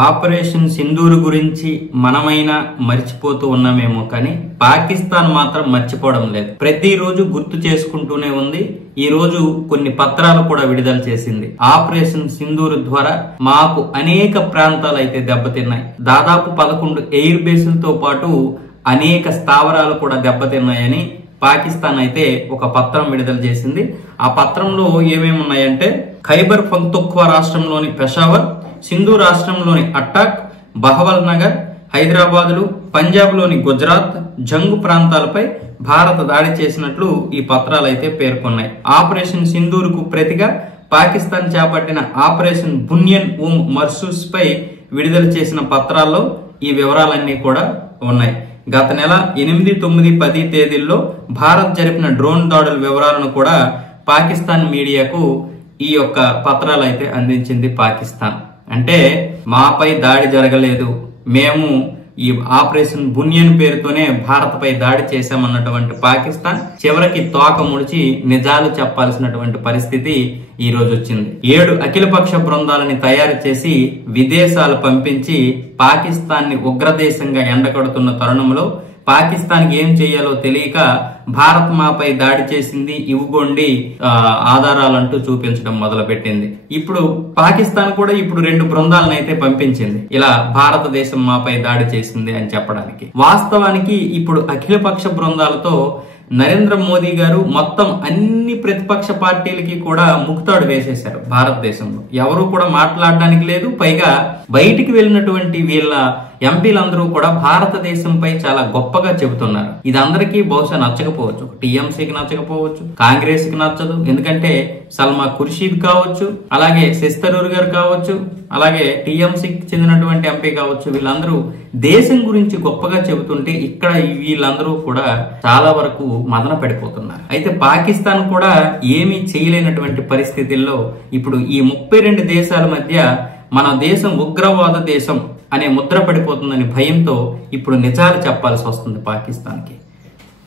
Operation Sindoor గురించి మనమైనా మర్చిపోతూ ఉన్నామేమో కానీ పాకిస్తాన్ మాత్రం మర్చిపోవడం లేదు. ప్రతిరోజు గుర్తు చేసుకుంటూనే ఉంది. ఈ రోజు కొన్ని పత్రాలు కూడా విడుదల చేసింది. ఆపరేషన్ సింధూర్ ద్వారా మాకు అనేక ప్రాంతాలు అయితే దెబ్బతిన్నాయి. దాదాపు 11 ఎయిర్ బేసులతో పాటు అనేక స్థావరాలు కూడా దెబ్బతిన్నాయని పాకిస్తాన్ అయితే ఒక పత్రం విడుదల చేసింది. ఆ పత్రంలో ఏమేమి ఉన్నాయంటే ఖైబర్ పఖ్తూన్ఖ్వా రాష్ట్రంలోని పెషావర్, సింధు రాష్ట్రంలోని అట్టాక్, బహవల్ నగర్, హైదరాబాదులు, పంజాబ్లోని గుజరాత్, జంగు ప్రాంతాలపై భారత దాడి చేసినట్లు ఈ పత్రాలు అయితే పేర్కొన్నాయి. ఆపరేషన్ సింధూర్ కు ప్రతిగా పాకిస్తాన్ చేపట్టిన ఆపరేషన్ బునియన్ మర్సూస్ పై విడుదల చేసిన పత్రాల్లో ఈ వివరాలన్నీ కూడా ఉన్నాయి. గత నెల 8, 9, 10 తేదీల్లో భారత్ జరిపిన డ్రోన్ దాడుల వివరాలను కూడా పాకిస్తాన్ మీడియాకు ఈ యొక్క పత్రాలు అయితే అందించింది పాకిస్తాన్. అంటే మాపై దాడి జరగలేదు, మేము ఈ ఆపరేషన్ బునియన్ పేరుతోనే భారత్ పై దాడి చేశామన్నటువంటి పాకిస్తాన్ చివరికి తోక ముడిచి నిజాలు చెప్పాల్సినటువంటి పరిస్థితి ఈ రోజు వచ్చింది. 7 అఖిలపక్ష బృందాలని తయారు చేసి విదేశాలు పంపించి పాకిస్తాన్ ని ఉగ్రదేశంగా ఎండగడుతున్న తరుణంలో పాకిస్తాన్ కి ఏం చేయాలో తెలియక భారత్ మాపై దాడి చేసింది, ఇవ్వగోండి ఆధారాలంటూ చూపించడం మొదలు పెట్టింది. ఇప్పుడు పాకిస్తాన్ కూడా ఇప్పుడు 2 బృందాలను అయితే పంపించింది ఇలా భారతదేశం మాపై దాడి చేసింది అని చెప్పడానికి. వాస్తవానికి ఇప్పుడు అఖిలపక్ష బృందాలతో నరేంద్ర మోదీ గారు మొత్తం అన్ని ప్రతిపక్ష పార్టీలకి కూడా ముక్తాడు వేసేశారు. భారతదేశంలో ఎవరు కూడా మాట్లాడడానికి లేదు. పైగా బయటికి వెళ్ళినటువంటి వీళ్ళ ఎంపీలందరూ కూడా భారతదేశంపై చాలా గొప్పగా చెబుతున్నారు. ఇది అందరికీ బహుశా నచ్చకపోవచ్చు, టీఎంసీకి నచ్చకపోవచ్చు, కాంగ్రెస్ కి నచ్చదు. ఎందుకంటే సల్మా ఖుర్షీద్ కావచ్చు, అలాగే శశి థరూర్ గారు కావచ్చు, అలాగే టీఎంసీకి చెందినటువంటి ఎంపీ కావచ్చు, వీళ్ళందరూ దేశం గురించి గొప్పగా చెబుతుంటే ఇక్కడ వీళ్ళందరూ కూడా చాలా వరకు మదన పడిపోతున్నారు. అయితే పాకిస్తాన్ కూడా ఏమీ చేయలేనటువంటి పరిస్థితుల్లో ఇప్పుడు ఈ 32 దేశాల మధ్య మన దేశం ఉగ్రవాద దేశం అనే ముద్ర పడిపోతుందని భయంతో ఇప్పుడు నిజాలు చెప్పాల్సి వస్తుంది పాకిస్తాన్కి.